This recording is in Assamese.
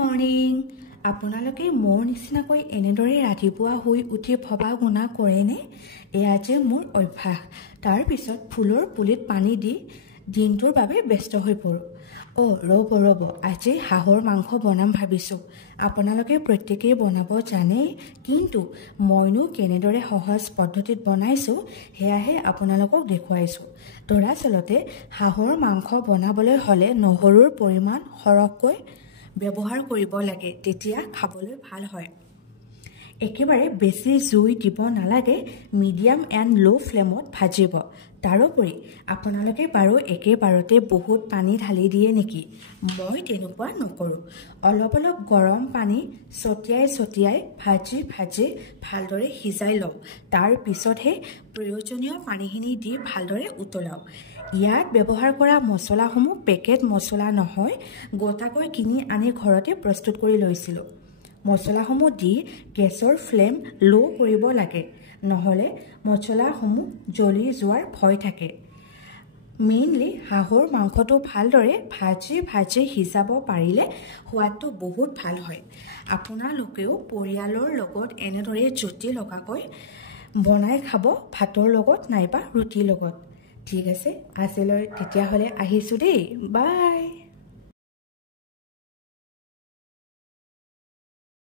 মৰ্নিং আপোনালোকে মোৰ নিচিনাকৈ এনেদৰে ৰাতিপুৱা শুই উঠি ভবা গুণা কৰেনে? এয়া যে মোৰ অভ্যাস। তাৰ পিছত ফুলৰ পুলিত পানী দি দিনটোৰ বাবে ব্যস্ত হৈ পৰোঁ। ৰ'ব আজি হাঁহৰ মাংস বনাম ভাবিছোঁ। আপোনালোকে প্ৰত্যেকেই বনাব জানেই, কিন্তু মইনো কেনেদৰে সহজ পদ্ধতিত বনাইছোঁ সেয়াহে আপোনালোকক দেখুৱাইছোঁ। দৰাচলতে হাঁহৰ মাংস বনাবলৈ হ'লে নহৰুৰ পৰিমাণ সৰহকৈ ব্যৱহাৰ কৰিব লাগে, তেতিয়া খাবলৈ ভাল হয়। একেবাৰে বেছি জুই দিব নালাগে, মিডিয়াম এণ্ড ল' ফ্লেমত ভাজিব। তাৰোপৰি আপোনালোকে বাৰু একেবাৰতে বহুত পানী ঢালি দিয়ে নেকি? মই তেনেকুৱা নকৰোঁ। অলপ অলপ গৰম পানী ছটিয়াই ভাজি ভালদৰে সিজাই লওঁ। তাৰ পিছতহে প্ৰয়োজনীয় পানীখিনি দি ভালদৰে উতলাওঁ। ইয়াত ব্যৱহাৰ কৰা মছলাসমূহ পেকেট মছলা নহয়, গোটাকৈ কিনি আনি ঘৰতে প্ৰস্তুত কৰি লৈছিলোঁ। মছলাসমূহ দি গেছৰ ফ্লেম ল' কৰিব লাগে, নহ'লে মছলাসমূহ জ্বলি যোৱাৰ ভয় থাকে। মেইনলি হাঁহৰ মাংসটো ভালদৰে ভাজি সিজাব পাৰিলে সোৱাদটো বহুত ভাল হয়। আপোনালোকেও পৰিয়ালৰ লগত এনেদৰে জুতি লগাকৈ বনাই খাব, ভাতৰ লগত নাইবা ৰুটিৰ লগত। ঠিক আছে, আজিলৈ তেতিয়াহ'লে আহিছোঁ দেই, বাই।